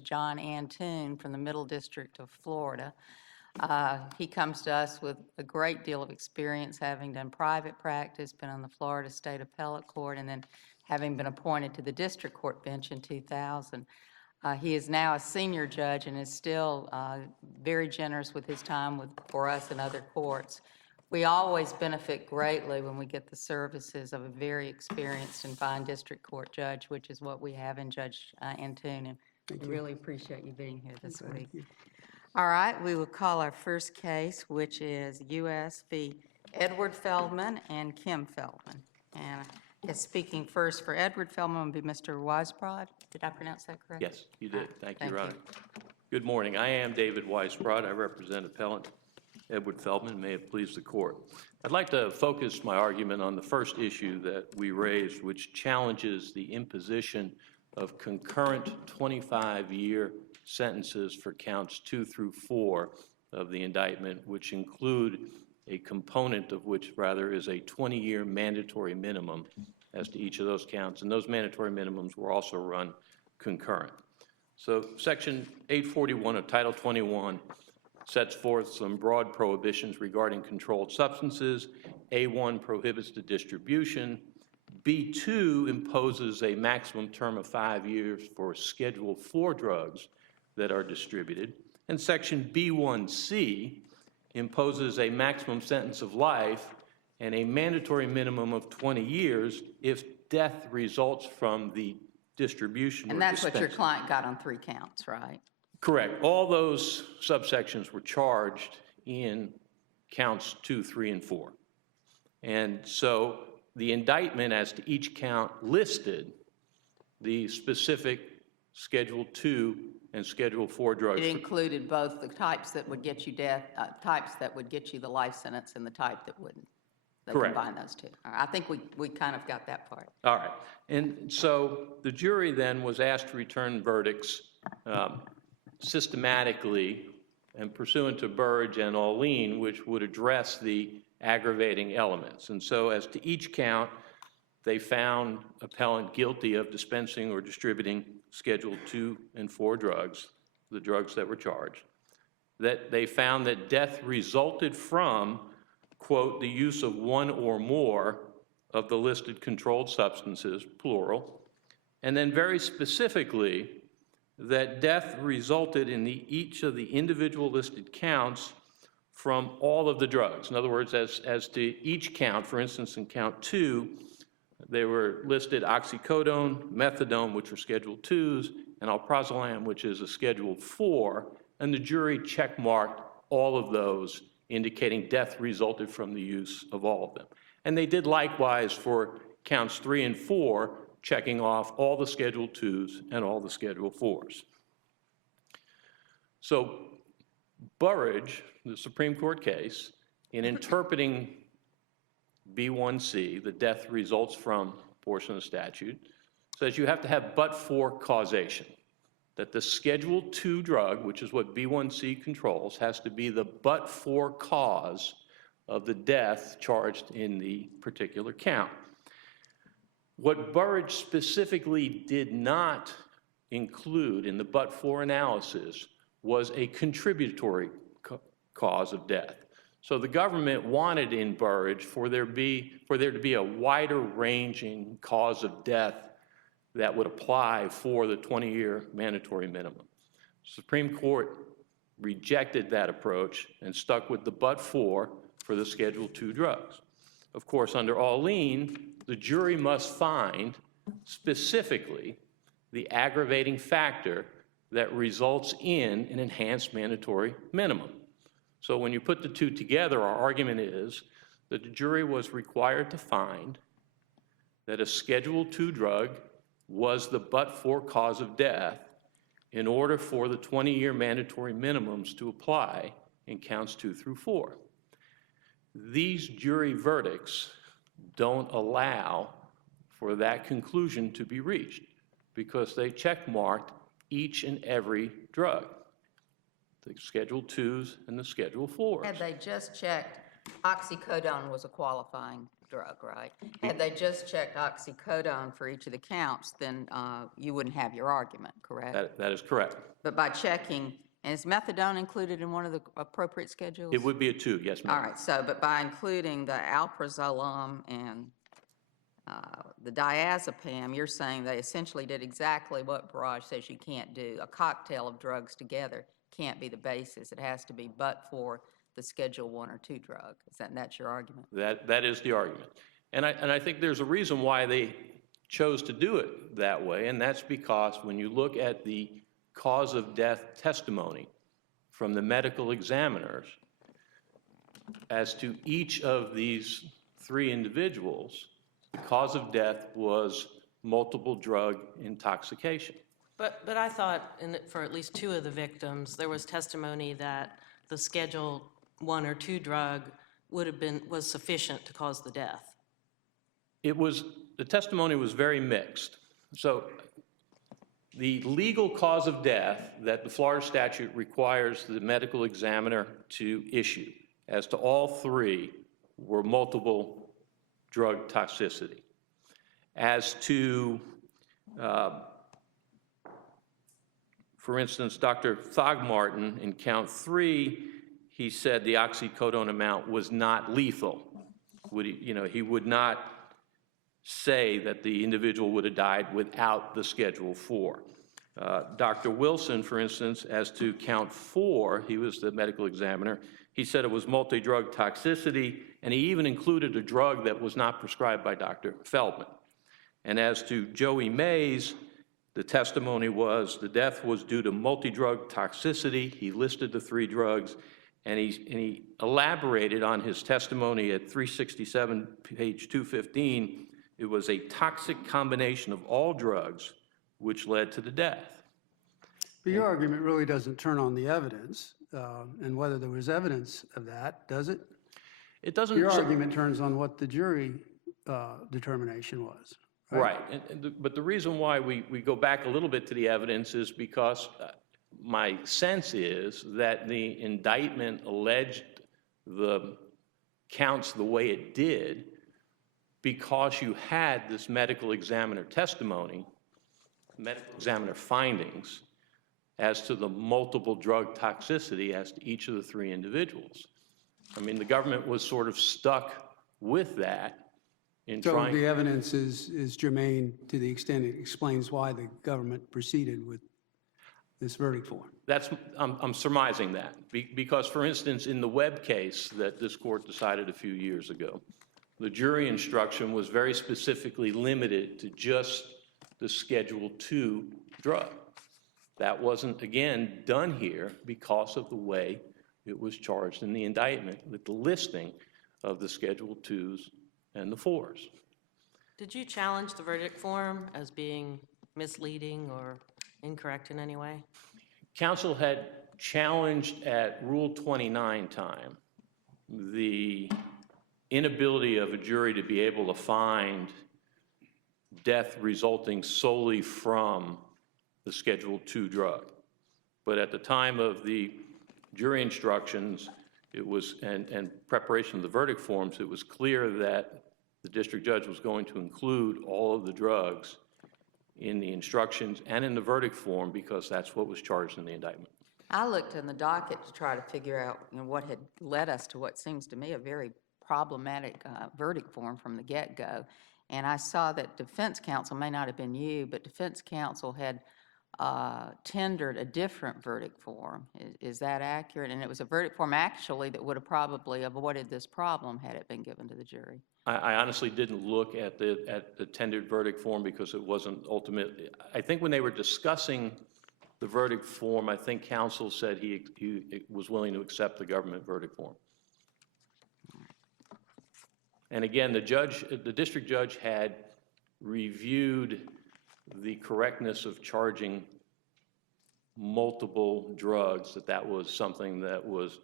John Antoon from the Middle District of Florida. He comes to us with a great deal of experience, having done private practice, been on the Florida State Appellate Court, and then having been appointed to the District Court bench in 2000. He is now a senior judge and is still very generous with his time for us and other courts. We always benefit greatly when we get the services of a very experienced and fine district court judge, which is what we have in Judge Antoon, and we really appreciate you being here this week. All right, we will call our first case, which is U.S. v. Edward Feldman and Kim Feldman. And I guess speaking first for Edward Feldman would be Mr. Weisbrod. Did I pronounce that correct? Yes, you did. Thank you, Your Honor. Good morning. I am David Weisbrod. I represent appellant Edward Feldman. May it please the court. I'd like to focus my argument on the first issue that we raised, which challenges the imposition of concurrent 25-year sentences for counts 2 through 4 of the indictment, which include a component of which rather is a 20-year mandatory minimum as to each of those counts, and those mandatory minimums were also run concurrent. So Section 841 of Title 21 sets forth some broad prohibitions regarding controlled substances. A1 prohibits the distribution. B2 imposes a maximum term of 5 years for Schedule 4 drugs that are distributed. And Section B1C imposes a maximum sentence of life and a mandatory minimum of 20 years if death results from the distribution. And that's what your client got on 3 counts, right? Correct. All those subsections were charged in counts 2, 3, and 4. And so the indictment as to each count listed the specific Schedule 2 and Schedule 4 drugs. It included both the types that would get you death, types that would get you the life sentence, and the type that wouldn't. They Correct. Combine those two. I think we kind of got that part. All right. And so the jury then was asked to return verdicts systematically and pursuant to Burge and Alleen, which would address the aggravating elements. And so as to each count, they found appellant guilty of dispensing or distributing Schedule 2 and 4 drugs, the drugs that were charged. That they found that death resulted from, quote, the use of one or more of the listed controlled substances, plural, and then very specifically that death resulted in each of the individual listed counts from all of the drugs. In other words, as to each count, for instance, in count 2, they were listed oxycodone, methadone, which are Schedule 2s, and alprazolam, which is a Schedule 4, and the jury checkmarked all of those, indicating death resulted from the use of all of them. And they did likewise for counts 3 and 4, checking off all the Schedule 2s and all the Schedule 4s. So Burrage, the Supreme Court case, in interpreting B1C, the death results from portion of the statute, says you have to have but-for causation, that the Schedule 2 drug, which is what B1C controls, has to be the but-for cause of the death charged in the particular count. What Burrage specifically did not include in the but-for analysis was a contributory cause of death. So the government wanted in Burrage for there to be a wider ranging cause of death that would apply for the 20-year mandatory minimum. Supreme Court rejected that approach and stuck with the but-for the Schedule 2 drugs. Of course, under Alleen, the jury must find specifically the aggravating factor that results in an enhanced mandatory minimum. So when you put the two together, our argument is that the jury was required to find that a Schedule 2 drug was the but-for cause of death in order for the 20-year mandatory minimums to apply in counts 2 through 4. These jury verdicts don't allow for that conclusion to be reached because they checkmarked each and every drug, the Schedule 2s and the Schedule 4s. Had they just checked Oxycodone was a qualifying drug, right? Had they just checked oxycodone for each of the counts, then you wouldn't have your argument, correct? That is correct. But by checking, and is methadone included in one of the appropriate schedules? It would be a 2, yes, ma'am. All right, so, but by including the alprazolam and the diazepam, you're saying they essentially did exactly what Barrage says you can't do. A cocktail of drugs together can't be the basis. It has to be but for the Schedule 1 or 2 drug. That's your argument? That is the argument. And I think there's a reason why they chose to do it that way, and that's because when you look at the cause of death testimony from the medical examiners as to each of these 3 individuals, the cause of death was multiple drug intoxication. But I thought for at least 2 of the victims, there was testimony that the Schedule 1 or 2 drug was sufficient to cause the death. The testimony was very mixed. So the legal cause of death that the Florida statute requires the medical examiner to issue, as to all 3, were multiple drug toxicity. As to, for instance, Dr. Thogmartin in count 3, he said the oxycodone amount was not lethal. He would not say that the individual would have died without the Schedule 4. Dr. Wilson, for instance, as to count 4, he was the medical examiner, he said it was multi-drug toxicity, and he even included a drug that was not prescribed by Dr. Feldman. And as to Joey Mays, the testimony was the death was due to multi-drug toxicity. He listed the 3 drugs, and he elaborated on his testimony at 367, page 215. It was a toxic combination of all drugs which led to the death. But your argument really doesn't turn on the evidence and whether there was evidence of that, does it? It doesn't. Your argument turns on what the jury determination was. Right. But the reason why we go back a little bit to the evidence is because my sense is that the indictment alleged the counts the way it did because you had this medical examiner testimony, medical examiner findings, as to the multiple drug toxicity as to each of the 3 individuals. I mean, the government was sort of stuck with that in So trying. the evidence is germane to the extent it explains why the government proceeded with this verdict form. I'm surmising that. Because, for instance, in the Webb case that this court decided a few years ago, the jury instruction was very specifically limited to just the Schedule 2 drug. That wasn't, again, done here because of the way it was charged in the indictment with the listing of the Schedule 2s and the 4s. Did you challenge the verdict form as being misleading or incorrect in any way? Counsel had challenged at Rule 29 time the inability of a jury to be able to find death resulting solely from the Schedule 2 drug. But at the time of the jury instructions, it was, and preparation of the verdict forms, it was clear that the district judge was going to include all of the drugs in the instructions and in the verdict form because that's what was charged in the indictment. I looked in the docket to try to figure out what had led us to what seems to me a very problematic verdict form from the get-go. And I saw that defense counsel, may not have been you, but defense counsel had tendered a different verdict form. Is that accurate? And it was a verdict form actually that would have probably avoided this problem had it been given to the jury. I honestly didn't look at the tendered verdict form because it wasn't ultimately. I think when they were discussing the verdict form, I think counsel said he was willing to accept the government verdict form. And again, the district judge had reviewed the correctness of charging multiple drugs, that was something that was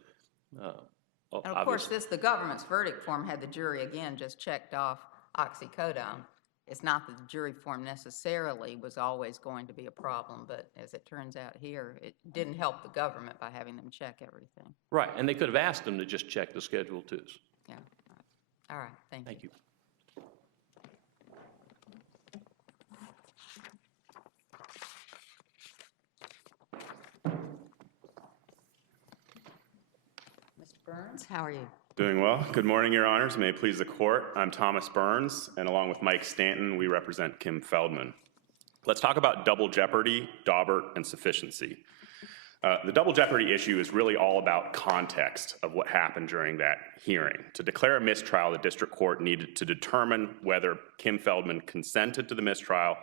And of course, the government's verdict form had the jury, again, just checked off oxycodone. It's not that the jury form necessarily was always going to be a problem, but as it turns out here, it didn't help the government by having them check everything. Right, and they could have asked them to just check the Schedule 2s. Yeah. All right, thank you. Thank you. Mr. Burns, how are you? Doing well. Good morning, Your Honors. May it please the Court. I'm Thomas Burns, and along with Mike Stanton, we represent Kim Feldman. Let's talk about double jeopardy, Daubert, and sufficiency. The double jeopardy issue is really all about context of what happened during that hearing. To declare a mistrial, the district court needed to determine whether Kim Feldman consented to the mistrial,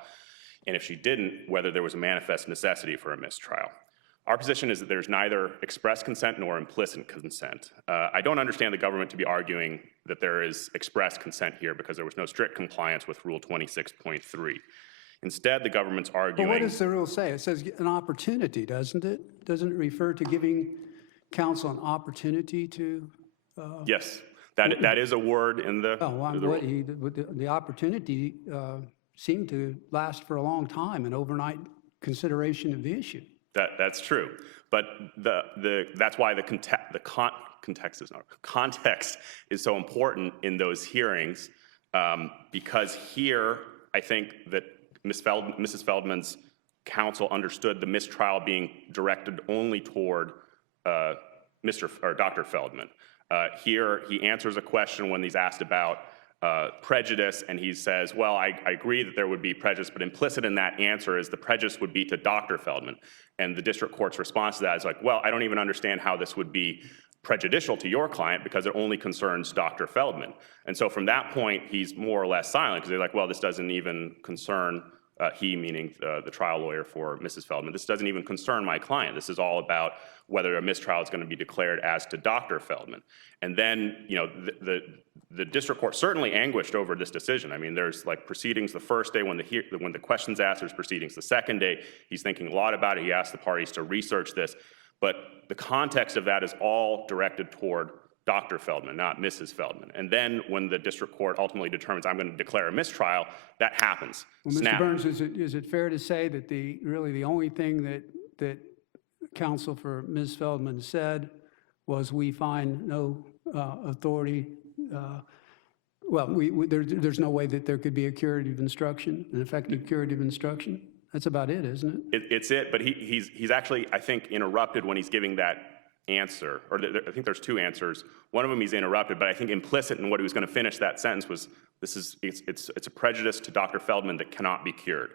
and if she didn't, whether there was a manifest necessity for a mistrial. Our position is that there's neither express consent nor implicit consent. I don't understand the government to be arguing that there is express consent here because there was no strict compliance with Rule 26.3. Instead, the government's arguing— But what does the rule say? It says an opportunity, doesn't it? Doesn't it refer to giving counsel an opportunity to? Yes, that is a word in the— The opportunity seemed to last for a long time, an overnight consideration of the issue. That's true, but that's why the context is so important in those hearings, because here I think that Mrs. Feldman's counsel understood the mistrial being directed only toward Dr. Feldman. Here he answers a question when he's asked about prejudice, and he says, well, I agree that there would be prejudice, but implicit in that answer is the prejudice would be to Dr. Feldman. And the district court's response to that is like, well, I don't even understand how this would be prejudicial to your client because it only concerns Dr. Feldman. And so from that point, he's more or less silent because they're like, well, this doesn't even concern he, meaning the trial lawyer for Mrs. Feldman. This doesn't even concern my client. This is all about whether a mistrial is going to be declared as to Dr. Feldman. And then, you know, the district court certainly anguished over this decision. I mean, there's like proceedings the first day when the question's asked, there's proceedings the second day. He's thinking a lot about it. He asked the parties to research this. But the context of that is all directed toward Dr. Feldman, not Mrs. Feldman. And then when the district court ultimately determines I'm going to declare a mistrial, that happens. Well, Mr. Burns, is it fair to say that really the only thing that counsel for Ms. Feldman said was we find no authority, there's no way that there could be a curative instruction, an effective curative instruction? That's about it, isn't it? It's it, but he's actually, I think, interrupted when he's giving that answer, or I think there's two answers. One of them he's interrupted, but I think implicit in what he was going to finish that sentence was it's a prejudice to Dr. Feldman that cannot be cured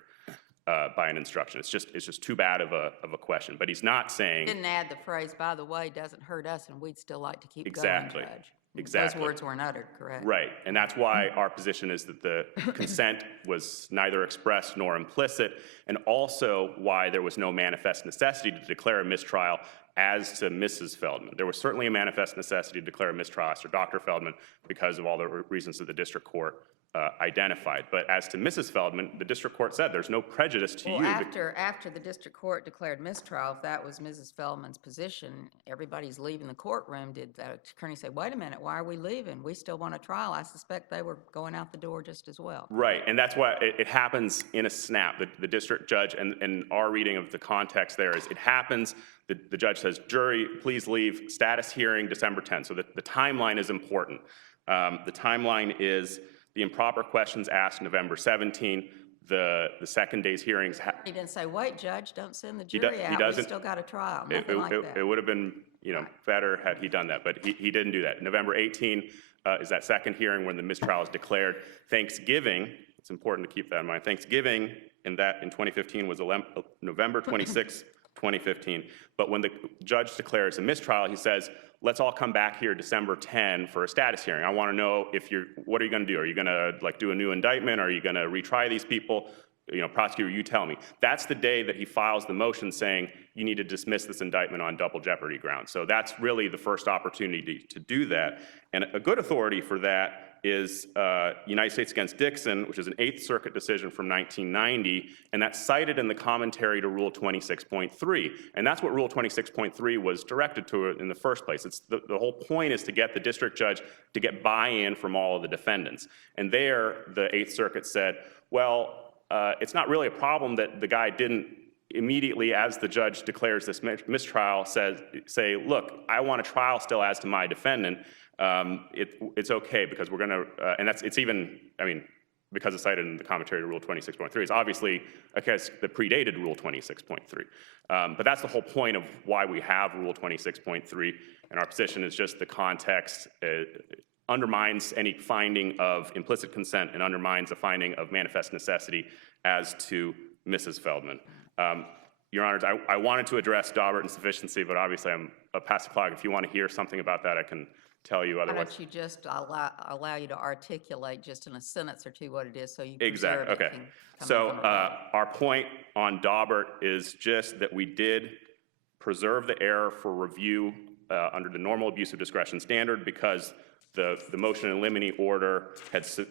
by an instruction. It's just too bad of a question. But he's not saying— Didn't add the phrase, by the way, doesn't hurt us, and we'd still like to keep Exactly. going, Judge. Exactly. Those words weren't uttered, correct? Right, and that's why our position is that the consent was neither expressed nor implicit, and also why there was no manifest necessity to declare a mistrial as to Mrs. Feldman. There was certainly a manifest necessity to declare a mistrial as to Dr. Feldman because of all the reasons that the district court identified. But as to Mrs. Feldman, the district court said there's no prejudice to Well, you. after the district court declared mistrial, if that was Mrs. Feldman's position, everybody's leaving the courtroom. Did the attorney say, wait a minute, why are we leaving? We still want a trial. I suspect they were going out the door just as well. Right, and that's why it happens in a snap. The district judge, and our reading of the context there is it happens, the judge says, jury, please leave, status hearing December 10th. So the timeline is important. The timeline is the improper questions asked November 17. The second day's hearings— He didn't say, wait, Judge, don't send the jury out. doesn't— We still got a trial. Nothing like that. It would have been, better had he done that, but he didn't do that. November 18 is that second hearing when the mistrial is declared. Thanksgiving, it's important to keep that in mind. Thanksgiving in 2015 was November 26, 2015. But when the judge declares a mistrial, he says, let's all come back here December 10 for a status hearing. I want to know what are you going to do? Are you going to do a new indictment? Are you going to retry these people? Prosecutor, you tell me. That's the day that he files the motion saying you need to dismiss this indictment on double jeopardy grounds. So that's really the first opportunity to do that. And a good authority for that is United States against Dixon, which is an Eighth Circuit decision from 1990, and that's cited in the commentary to Rule 26.3. And that's what Rule 26.3 was directed to in the first place. It's the whole point is to get the district judge to get buy-in from all of the defendants. And there, the Eighth Circuit said, well, it's not really a problem that the guy didn't immediately, as the judge declares this mistrial, say, look, I want a trial still as to my defendant. It's okay because we're going to, and it's even, I mean, because it's cited in the commentary to Rule 26.3, it's obviously a case that predated Rule 26.3. But that's the whole point of why we have Rule 26.3, and our position is just the context undermines any finding of implicit consent and undermines the finding of manifest necessity as to Mrs. Feldman. Your Honors, I wanted to address Daubert and sufficiency, but obviously I'm past the clock. If you want to hear something about that, I can tell you. Why Otherwise, don't you just allow you to articulate just in a sentence or two what it is so you exactly. preserve it Okay. and come So up on the our point on Daubert is just that we did preserve the error for review under the normal abuse of discretion standard because the motion in limine order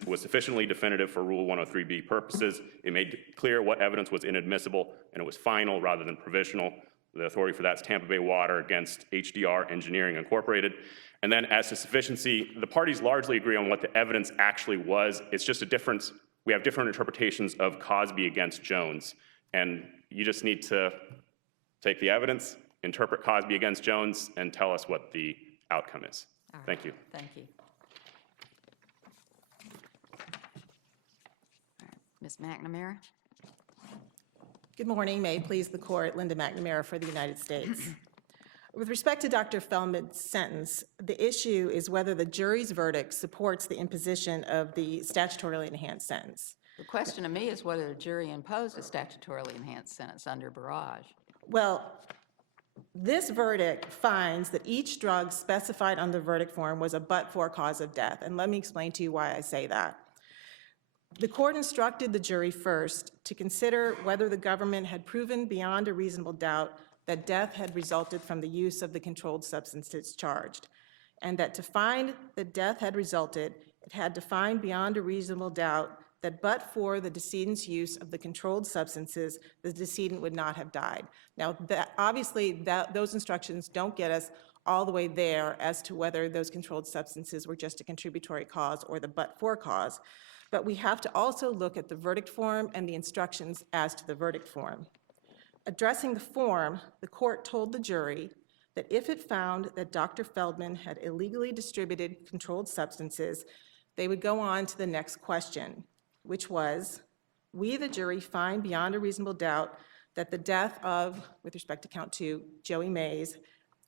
was sufficiently definitive for Rule 103B purposes. It made clear what evidence was inadmissible, and it was final rather than provisional. The authority for that is Tampa Bay Water against HDR Engineering Incorporated. And then as to sufficiency, the parties largely agree on what the evidence actually was. It's just a difference. We have different interpretations of Cosby against Jones. And you just need to take the evidence, interpret Cosby against Jones, and tell us what the outcome is. All right. Thank you. Thank you. All right. Ms. McNamara? Good morning. May it please the court, Linda McNamara for the United States. With respect to Dr. Feldman's sentence, the issue is whether the jury's verdict supports the imposition of the statutorily enhanced sentence. The question to me is whether the jury imposed a statutorily enhanced sentence under Barrage. Well, this verdict finds that each drug specified on the verdict form was a but-for cause of death, and let me explain to you why I say that. The court instructed the jury first to consider whether the government had proven beyond a reasonable doubt that death had resulted from the use of the controlled substances charged, and that to find that death had resulted, it had to find beyond a reasonable doubt that but for the decedent's use of the controlled substances, the decedent would not have died. Now, obviously, those instructions don't get us all the way there as to whether those controlled substances were just a contributory cause or the but-for cause, but we have to also look at the verdict form and the instructions as to the verdict form. Addressing the form, the court told the jury that if it found that Dr. Feldman had illegally distributed controlled substances, they would go on to the next question, which was, we, the jury, find beyond a reasonable doubt that the death of, with respect to count 2, Joey Mays,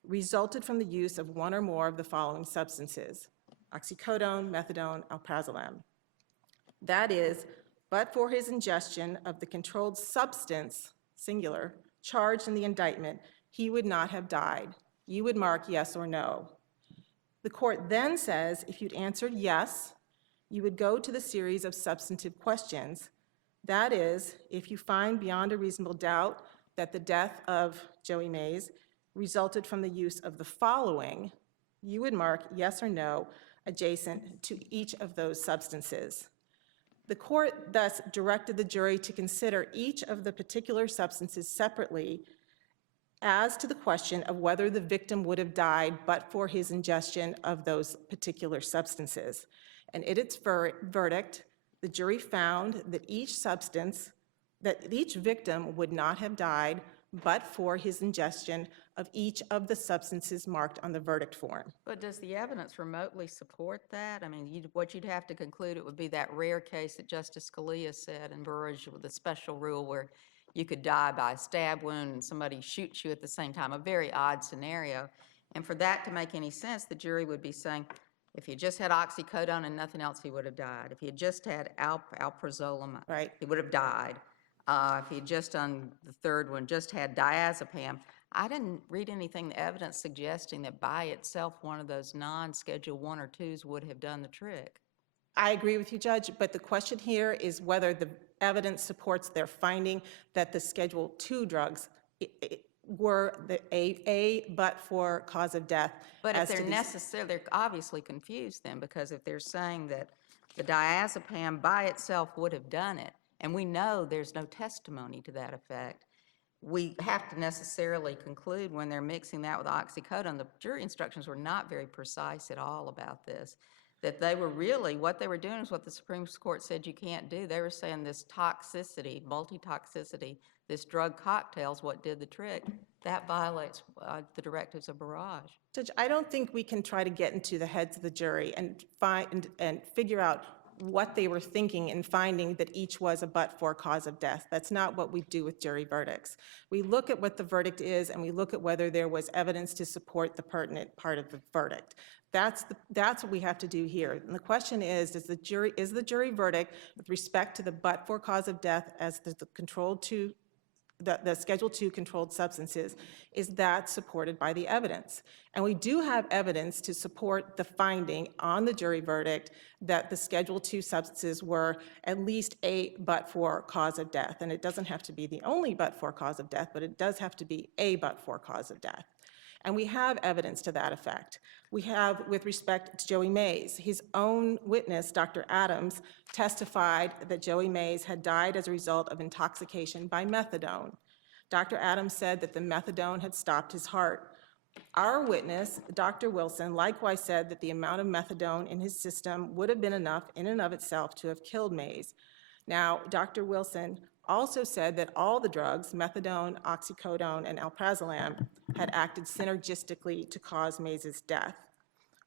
resulted from the use of one or more of the following substances: oxycodone, methadone, alprazolam. That is, but for his ingestion of the controlled substance, singular, charged in the indictment, he would not have died. You would mark yes or no. The court then says if you'd answered yes, you would go to the series of substantive questions. That is, if you find beyond a reasonable doubt that the death of Joey Mays resulted from the use of the following, you would mark yes or no adjacent to each of those substances. The court thus directed the jury to consider each of the particular substances separately as to the question of whether the victim would have died but for his ingestion of those particular substances. And in its verdict, the jury found that each victim would not have died but for his ingestion of each of the substances marked on the verdict form. But does the evidence remotely support that? I mean, what you'd have to conclude, it would be that rare case that Justice Scalia said in Burrage with the special rule where you could die by a stab wound and somebody shoots you at the same time, a very odd scenario. And for that to make any sense, the jury would be saying, if he just had oxycodone and nothing else, he would have died. If he had just had alprazolam, Right. he would have died. If he had just done the third one, just had diazepam. I didn't read anything in the evidence suggesting that by itself one of those non-Schedule 1 or 2s would have done the trick. I agree with you, Judge, but the question here is whether the evidence supports their finding that the Schedule 2 drugs were a but-for cause of death. But if they're necessary, they're obviously confused then, because if they're saying that the diazepam by itself would have done it, and we know there's no testimony to that effect, we have to necessarily conclude when they're mixing that with oxycodone. The jury instructions were not very precise at all about this. that they were really, what they were doing is what the Supreme Court said you can't do. They were saying this toxicity, multi-toxicity, this drug cocktail's what did the trick. That violates the directives of Barrage. Judge, I don't think we can try to get into the heads of the jury and find and figure out what they were thinking in finding that each was a but-for cause of death. That's not what we do with jury verdicts. We look at what the verdict is, and we look at whether there was evidence to support the pertinent part of the verdict. That's what we have to do here. And the question is the jury verdict with respect to the but-for cause of death as the controlled two, the Schedule II controlled substances, is that supported by the evidence? And we do have evidence to support the finding on the jury verdict that the Schedule II substances were at least a but-for cause of death. And it doesn't have to be the only but-for cause of death, but it does have to be a but-for cause of death. And we have evidence to that effect. We have, with respect to Joey Mays, his own witness, Dr. Adams, testified that Joey Mays had died as a result of intoxication by methadone. Dr. Adams said that the methadone had stopped his heart. Our witness, Dr. Wilson, likewise said that the amount of methadone in his system would have been enough in and of itself to have killed Mays. Now, Dr. Wilson also said that all the drugs, methadone, oxycodone, and alprazolam, had acted synergistically to cause Mays' death.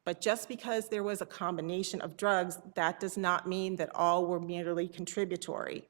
But just because there was a combination of drugs, that does not mean that all were merely contributory.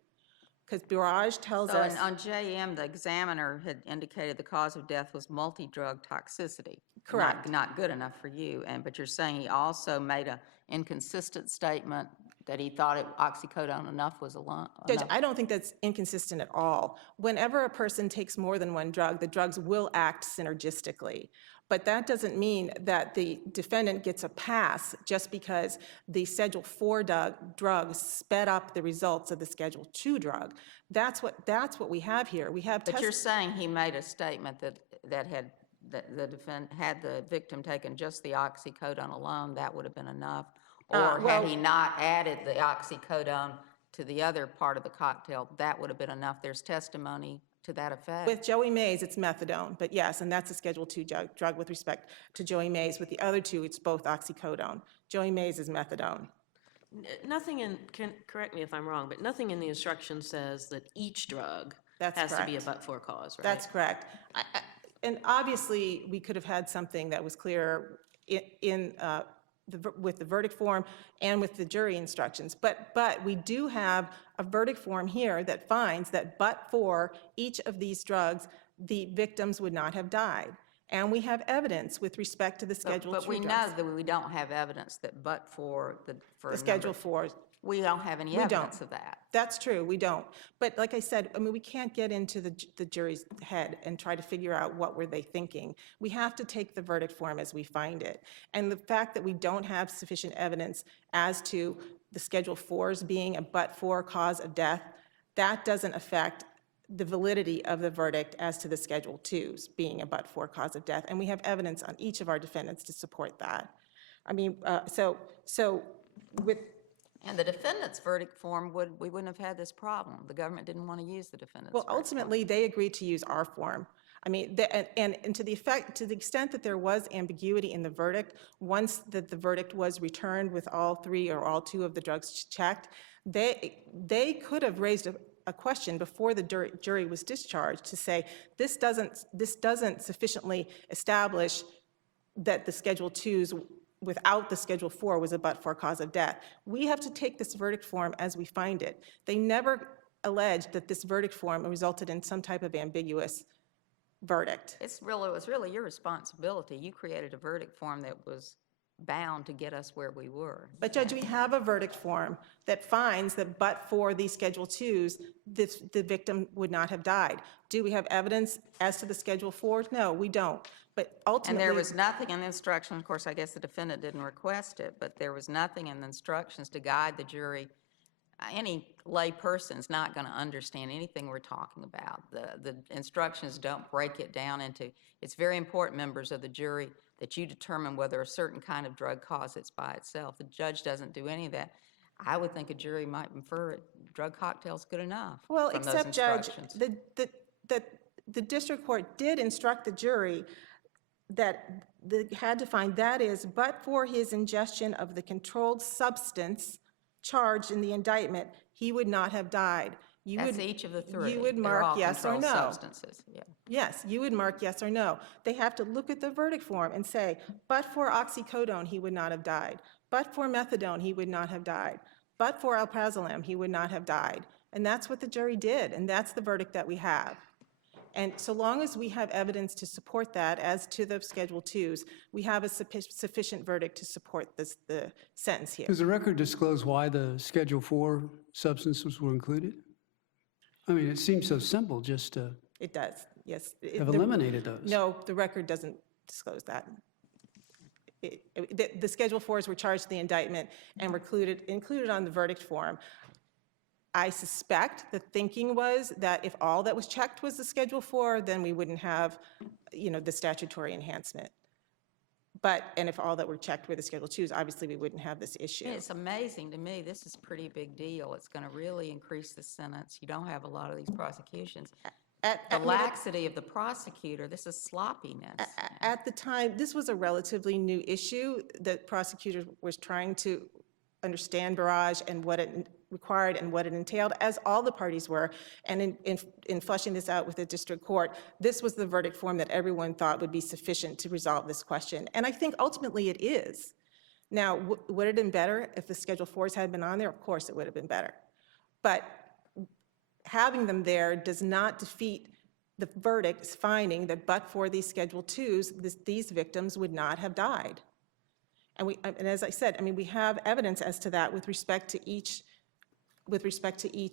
Because Barrage tells So us— on JM, the examiner had indicated the cause of death was multi-drug toxicity. Correct. Not good enough for you, but you're saying he also made an inconsistent statement that he thought oxycodone enough was enough. Judge, I don't think that's inconsistent at all. Whenever a person takes more than one drug, the drugs will act synergistically. But that doesn't mean that the defendant gets a pass just because the Schedule IV drug sped up the results of the Schedule II drug. That's what we have here. We have But you're saying he made a statement that had the victim taken just the oxycodone alone, that would have been enough? Or had he not added the oxycodone to the other part of the cocktail, that would have been enough? There's testimony to that effect. With Joey Mays, it's methadone, but yes, and that's a Schedule II drug with respect to Joey Mays. With the other two, it's both oxycodone. Joey Mays is methadone. Nothing correct me if I'm wrong, but nothing in the instruction says that each drug That's has to be a correct. but-for cause, right? That's correct. And obviously, we could have had something that was clear with the verdict form and with the jury instructions. But we do have a verdict form here that finds that but for each of these drugs, the victims would not have died. And we have evidence with respect to the Schedule II But we know drugs. that we don't have evidence that but for The Schedule IV. we don't have any We don't. evidence of that. That's true, we don't. But like I said, I mean, we can't get into the jury's head and try to figure out what were they thinking. We have to take the verdict form as we find it. And the fact that we don't have sufficient evidence as to the Schedule IVs being a but-for cause of death, that doesn't affect the validity of the verdict as to the Schedule IIs being a but-for cause of death. And we have evidence on each of our defendants to support that. I mean, so with— And the defendant's verdict form, we wouldn't have had this problem. The government didn't want to use the defendant's Well, verdict form. ultimately, they agreed to use our form. I mean, and to the extent that there was ambiguity in the verdict, once the verdict was returned with all three or all two of the drugs checked, they could have raised a question before the jury was discharged to say, this doesn't sufficiently establish that the Schedule IIs without the Schedule IV was a but-for cause of death. We have to take this verdict form as we find it. They never alleged that this verdict form resulted in some type of ambiguous verdict. It was really your responsibility. You created a verdict form that was bound to get us where we were. But Judge, we have a verdict form that finds that but for these Schedule IIs, the victim would not have died. Do we have evidence as to the Schedule IV? No, we don't. But ultimately— And there was nothing in the instructions, of course, I guess the defendant didn't request it, but there was nothing in the instructions to guide the jury. Any lay person's not going to understand anything we're talking about. The instructions don't break it down into— it's very important, members of the jury, that you determine whether a certain kind of drug causes it by itself. The judge doesn't do any of that. I would think a jury might infer drug cocktails good enough Well, from those except, Judge, instructions. the district court did instruct the jury that had to find, that is, but for his ingestion of the controlled substance charged in the indictment, he would not have died. You That's would, each of the three. you would They're mark all yes or controlled no. substances, yeah. Yes, you would mark yes or no. They have to look at the verdict form and say, but for oxycodone, he would not have died. But for methadone, he would not have died. But for alprazolam, he would not have died. And that's what the jury did, and that's the verdict that we have. And so long as we have evidence to support that, as to the Schedule IIs, we have a sufficient verdict to support the sentence here. Does the record disclose why the Schedule IV substances were included? I mean, it seems so simple just to It does, yes. have eliminated those. No, the record doesn't disclose that. The Schedule IVs were charged in the indictment and were included on the verdict form. I suspect the thinking was that if all that was checked was the Schedule IV, then we wouldn't have, the statutory enhancement. And if all that were checked were the Schedule IIs, obviously we wouldn't have this issue. It's amazing to me, this is a pretty big deal. It's going to really increase the sentence. You don't have a lot of these prosecutions. The laxity of the prosecutor, this is sloppiness. At the time, this was a relatively new issue that prosecutors was trying to understand barrage and what it required and what it entailed, as all the parties were. And in fleshing this out with the district court, this was the verdict form that everyone thought would be sufficient to resolve this question. And I think ultimately it is. Now, would it have been better if the Schedule IVs had been on there? Of course it would have been better. But having them there does not defeat the verdict's finding that but for these Schedule IIs, these victims would not have died. And as I said, I mean, we have evidence as to that with respect to each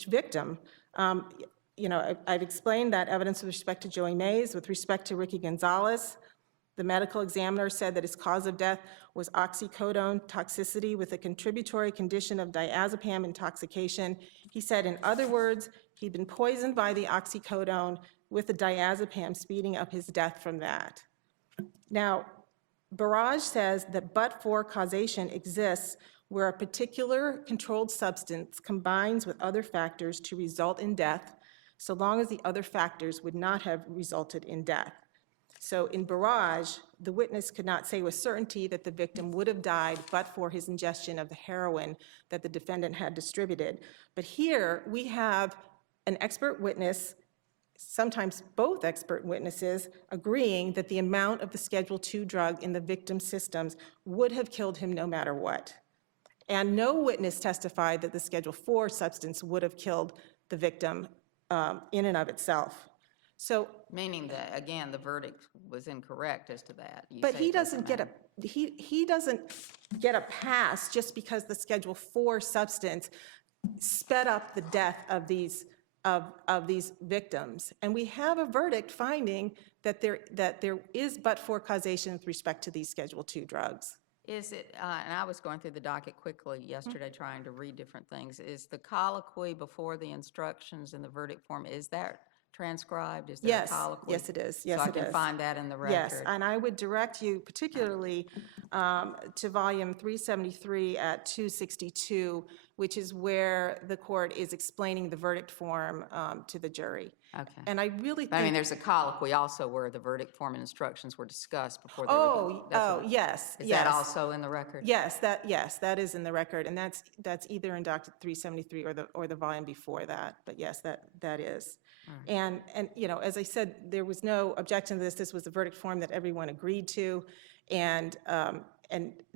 victim. I've explained that evidence with respect to Joey Mays, with respect to Ricky Gonzalez. The medical examiner said that his cause of death was oxycodone toxicity with a contributory condition of diazepam intoxication. He said, in other words, he'd been poisoned by the oxycodone with the diazepam speeding up his death from that. Now, Barrage says that but-for causation exists where a particular controlled substance combines with other factors to result in death, so long as the other factors would not have resulted in death. So in Barrage, the witness could not say with certainty that the victim would have died but for his ingestion of the heroin that the defendant had distributed. But here, we have an expert witness, sometimes both expert witnesses, agreeing that the amount of the Schedule II drug in the victim's systems would have killed him no matter what. And no witness testified that the Schedule IV substance would have killed the victim in and of itself. So, Meaning that, again, the verdict was incorrect as to that. You but say he it doesn't get matter. he doesn't get a pass just because the Schedule IV substance sped up the death of these victims. And we have a verdict finding that there is but-for causation with respect to these Schedule II drugs. Is it, and I was going through the docket quickly yesterday trying to read different things. Is the colloquy before the instructions in the verdict form, is that transcribed? Is there a Yes, colloquy? yes it is, yes So it I can is. find that in the record? Yes, and I would direct you particularly to volume 373 at 262, which is where the court is explaining the verdict form to the jury. Okay. And I really But I mean, think, there's a colloquy also where the verdict form and instructions were discussed before they were. yes, Is yes. that also in the record? Yes, that is in the record, and that's either in docket 373 or the volume before that. But yes, that is. And as I said, there was no objection to this. This was the verdict form that everyone agreed to, and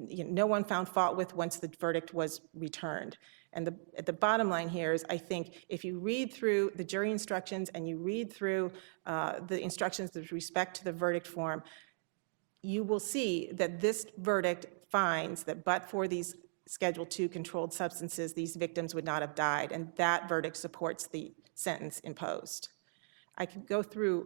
no one found fault with once the verdict was returned. And the bottom line here is, I think if you read through the jury instructions and you read through the instructions with respect to the verdict form, you will see that this verdict finds that but for these Schedule II controlled substances, these victims would not have died, and that verdict supports the sentence imposed. I could go through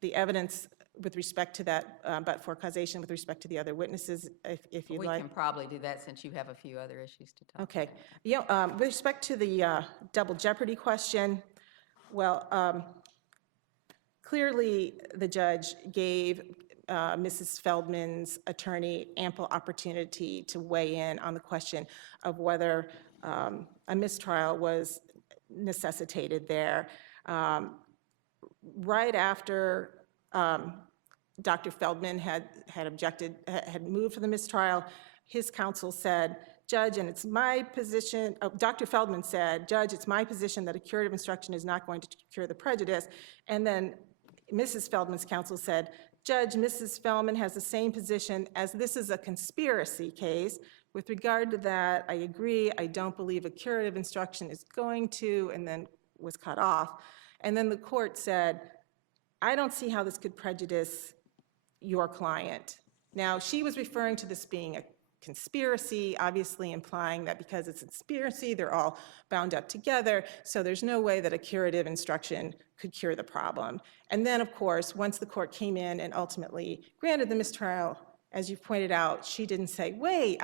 the evidence with respect to that, but for causation with respect to the other witnesses, if you'd We like. can probably do that since you have a few other issues to talk Okay. about. Yeah, with respect to the double jeopardy question, well, clearly the judge gave Mrs. Feldman's attorney ample opportunity to weigh in on the question of whether a mistrial was necessitated there. Right after Dr. Feldman had objected, had moved for the mistrial. His counsel said, Judge, and it's my position, Dr. Feldman said, Judge, it's my position that a curative instruction is not going to cure the prejudice. And then Mrs. Feldman's counsel said, Judge, Mrs. Feldman has the same position as this is a conspiracy case. With regard to that, I agree. I don't believe a curative instruction is going to, and then was cut off. And then the court said, I don't see how this could prejudice your client. Now, she was referring to this being a conspiracy, obviously implying that because it's a conspiracy, they're all bound up together, so there's no way that a curative instruction could cure the problem. And then, of course, once the court came in and ultimately granted the mistrial, as you pointed out, she didn't say, wait,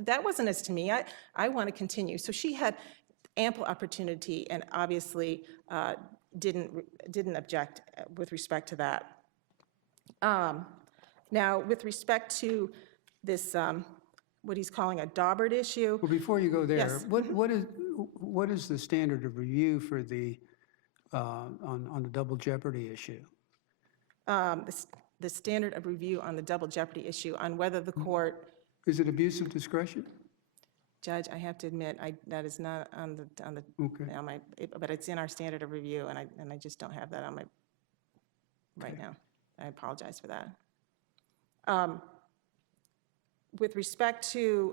that wasn't as to me, I want to continue. So she had ample opportunity and obviously didn't object with respect to that. Now, with respect to this, what he's calling a Daubert issue. Well, before you go there, Yes. what is the standard of review for the, on the double jeopardy issue? The standard of review on the double jeopardy issue on whether the court, Is it abuse of discretion? Judge, I have to admit, that is not on the, Okay. on my, but it's in our standard of review, and I just don't have that on my, right now. I apologize for that. With respect to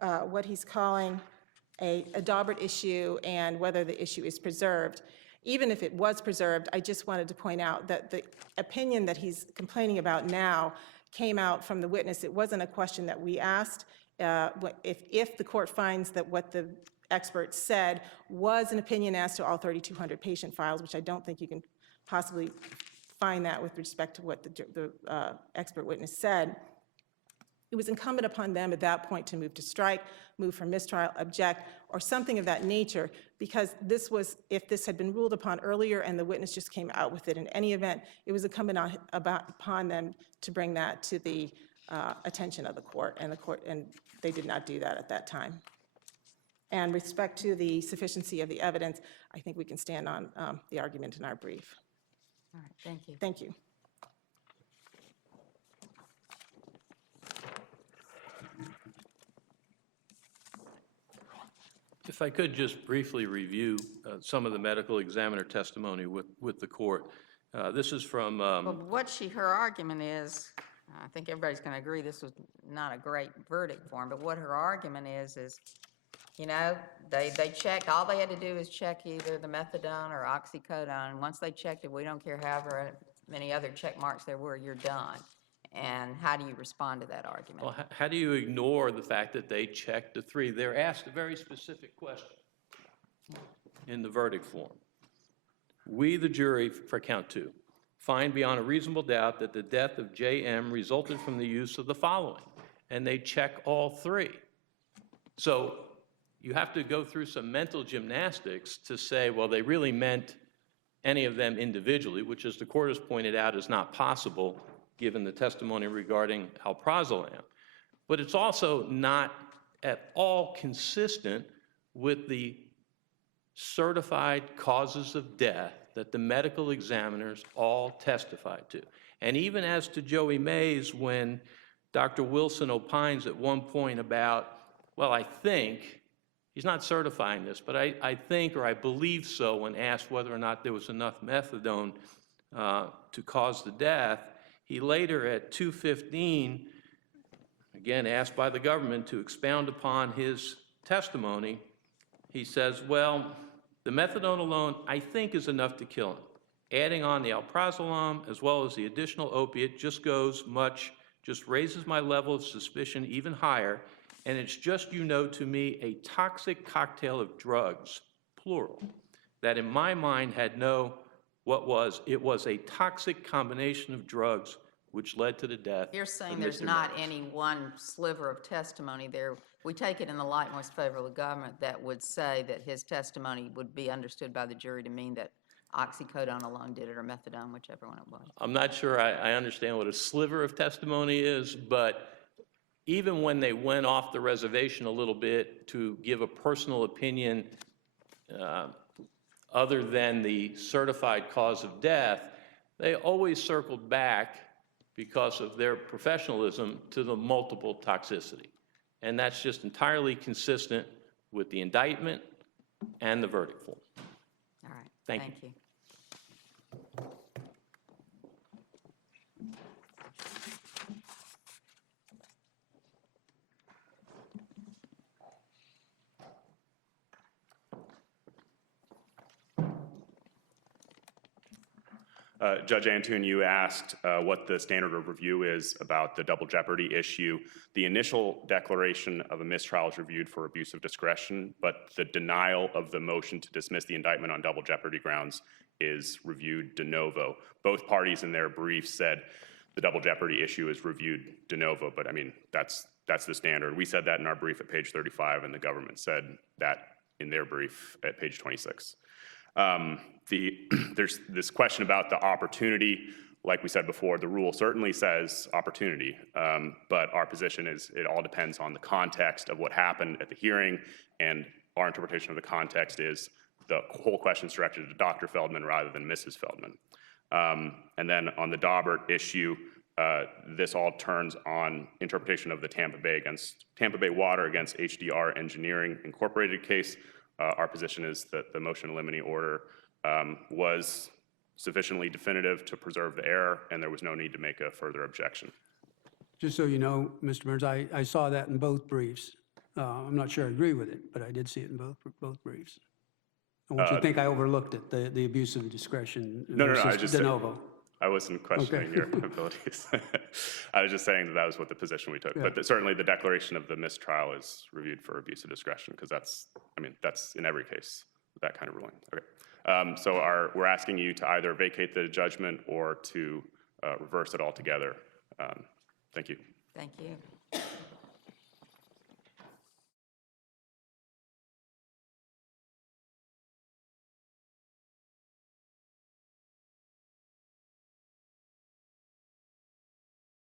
what he's calling a Daubert issue and whether the issue is preserved, even if it was preserved, I just wanted to point out that the opinion that he's complaining about now came out from the witness. It wasn't a question that we asked. If the court finds that what the expert said was an opinion as to all 3,200 patient files, which I don't think you can possibly find that with respect to what the expert witness said, it was incumbent upon them at that point to move to strike, move for mistrial, object, or something of that nature, because this was, if this had been ruled upon earlier and the witness just came out with it in any event, it was incumbent upon them to bring that to the attention of the court, and they did not do that at that time. And with respect to the sufficiency of the evidence, I think we can stand on the argument in our brief. All right, thank you. Thank you. If I could just briefly review some of the medical examiner testimony with the court. This is from, Well, her argument is, I think everybody's going to agree this was not a great verdict for him, but what her argument is, you know, they checked, all they had to do is check either the methadone or oxycodone, and once they checked it, we don't care however many other check marks there were, you're done. And how do you respond to that argument? well, how do you ignore the fact that they checked the three? They're asked a very specific question in the verdict form. We, the jury, for count 2, find beyond a reasonable doubt that the death of J.M. resulted from the use of the following, and they check all 3. So you have to go through some mental gymnastics to say, well, they really meant any of them individually, which, as the court has pointed out, is not possible given the testimony regarding alprazolam. But it's also not at all consistent with the certified causes of death that the medical examiners all testified to. And even as to Joey Mays, when Dr. Wilson opines at one point about, well, I think, he's not certifying this, but I think or I believe so when asked whether or not there was enough methadone to cause the death, he later at 2:15, again asked by the government to expound upon his testimony, he says, well, the methadone alone, I think, is enough to kill him. Adding on the alprazolam as well as the additional opiate just raises my level of suspicion even higher, and it's just, you know, to me, a toxic cocktail of drugs, plural, that in my mind had it was a toxic combination of drugs which led to the death. You're saying of there's Mr. not Mays. any one sliver of testimony there. We take it in the light most favorable of the government that would say that his testimony would be understood by the jury to mean that oxycodone alone did it, or methadone, whichever one it was. I'm not sure I understand what a sliver of testimony is, but even when they went off the reservation a little bit to give a personal opinion other than the certified cause of death, they always circled back because of their professionalism to the multiple toxicity. And that's just entirely consistent with the indictment and the verdict form. All right, Thank you. thank you. Judge Antoon, you asked what the standard of review is about the double jeopardy issue. The initial declaration of a mistrial is reviewed for abuse of discretion, but the denial of the motion to dismiss the indictment on double jeopardy grounds is reviewed de novo. Both parties in their briefs said the double jeopardy issue is reviewed de novo, but I mean, that's the standard. We said that in our brief at page 35, and the government said that in their brief at page 26. There's this question about the opportunity. Like we said before, the rule certainly says opportunity, but our position is it all depends on the context of what happened at the hearing, and our interpretation of the context is the whole question is directed to Dr. Feldman rather than Mrs. Feldman. And then on the Daubert issue, this all turns on interpretation of the Tampa Bay Water against HDR Engineering Incorporated case. Our position is that the motion limiting order was sufficiently definitive to preserve the error, and there was no need to make a further objection. Just so you know, Mr. Burns, I saw that in both briefs. I'm not sure I agree with it, but I did see it in both briefs. I want you to think I overlooked it, the abuse of discretion No, I versus just de said- novo. I wasn't questioning your abilities. I was just saying that was what the position we took. Yeah. But certainly the declaration of the mistrial is reviewed for abuse of discretion, because that's in every case, that kind of ruling. Okay. So we're asking you to either vacate the judgment or to reverse it altogether. Thank you. Thank you.